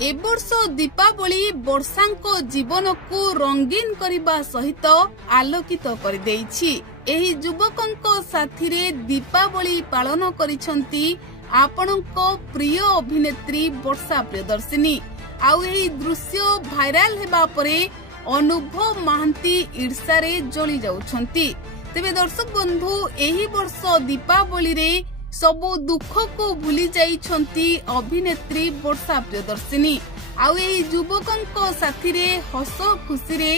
ए वर्ष दीपावली वर्षांको जीवन को रंगीन करने सहित आलोकित कर देइछि। एही युवकंको साथी रे दीपावली पालन करिसंती आपणको प्रिय अभिनेत्री वर्षा प्रियदर्शिनी। आउ एही दृश्य भाइराल हेबा परे अनुभव महांती ईर्षा रे जली जाउछंती। तेबे दर्शक बंधु एही वर्ष दीपावली रे सबु दुख को भूली जाइछंती अभिनेत्री वर्षा प्रियदर्शिनी। आउ एही युवकंको साथी रे हस खुशी रे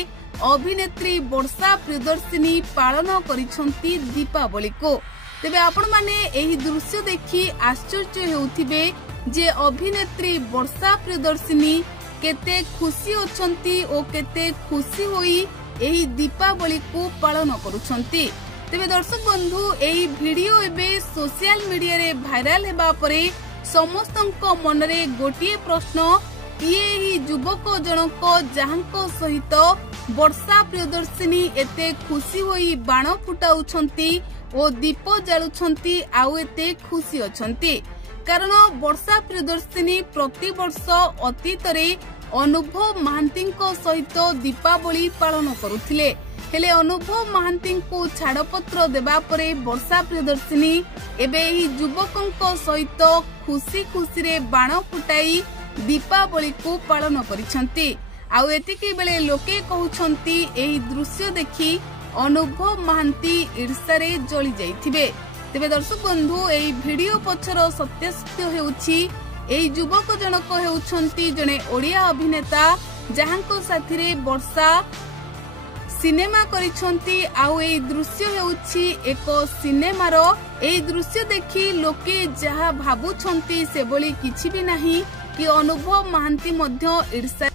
अभिनेत्री वर्षा प्रियदर्शिनी पालन करिछंती दीपावली को। तेबे आपण माने एही दृश्य देखि आश्चर्य हेउथिबे जे अभिनेत्री वर्षा प्रियदर्शिनी केते खुशी अछंती ओ केते खुशी होई एही दीपावली को पालन करुछंती। तेबे दर्शक बंधु एही वीडियो एबे सोशल मीडिया रे भाइराल हेबा परे समस्तंको मनरे गोटिए प्रश्न किए एही युवक जनक जहांको सहित वर्षा प्रियदर्शिनी एते खुशी होई बाण फुटाउछंती ओ दीप जालुछंती आउ एते खुशी अछंती। कारण वर्षा प्रियदर्शिनी प्रति वर्ष अतीतरे अनुभव महांतींको सहित दीपावली पालन करुथिले। हेले अनुभव महांती को छाड़पत्र देबा परे वर्षा प्रियदर्शिनी एबे एही युवकंको सहित खुशी खुशी रे बाण फुटाई दीपावली को पालन करिसंती। आउ एतिकी बेले लोके कहउछंती एही दृश्य देखि अनुभव महांती ईर्षा रे जली जाइथिबे। तेबे दर्शक बंधु एही वीडियो पछर सत्य सत्य हेउछि एही युवक जनक हेउछंती जने ओडिया अभिनेता जहांको साथी रे वर्षा सिनेमा करिछंती। आउ एही दृश्य हेउछि एक सिनेमार। एही दृश्य देखि लोके जहा भाबुछंती से बोली किछि भी नाही कि अनुभव महांती मध्य ईर्षा